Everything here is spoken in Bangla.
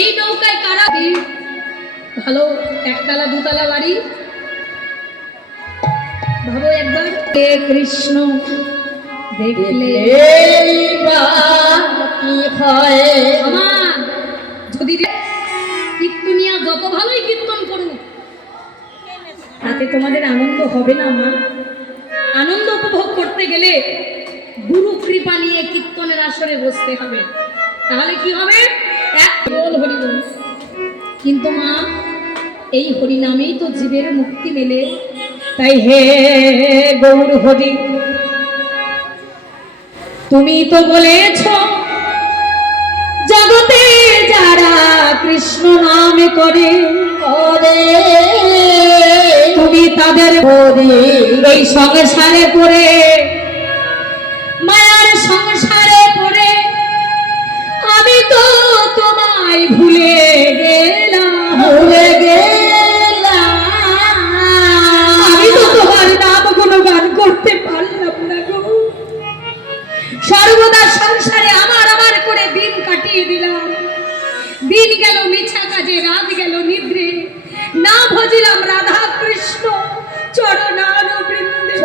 এই নৌকায় কারা ভালো একতলা দুতলা বাড়ি ভাবো একবার কৃষ্ণ দেখলে কি হয় আমার যদি কীর্তনিয়া যত ভালোই কীর্তন করুক তাতে তোমাদের আনন্দ হবে না মা। আনন্দ উপভোগ করতে গেলে গুরু কৃপা নিয়ে কীর্তনের আসরে বসতে হবে, তাহলে কি হবে এক বল হরিবল। কিন্তু মা এই হরিনামেই তো জীবের মুক্তি মেলে। তাই হে গৌর হরি, তুমি তো বলেছ জগতে যারা কৃষ্ণ নাম করে তুমি তাদের এই সংসারে পড়ে মায়ার সংসারে পড়ে আমি তো তোমায় ভুলে গেলাম আমি তো তোমার নাম গুণগান করতে পারলাম না গো। সর্বদা সংসারে আমার আমার করে দিন কাটিয়ে দিলাম। দিন গেল মিছা কাজে, রাত গেল নিদ্রে, না ভজিলাম রাধা কৃষ্ণ চরণারবিন্দে।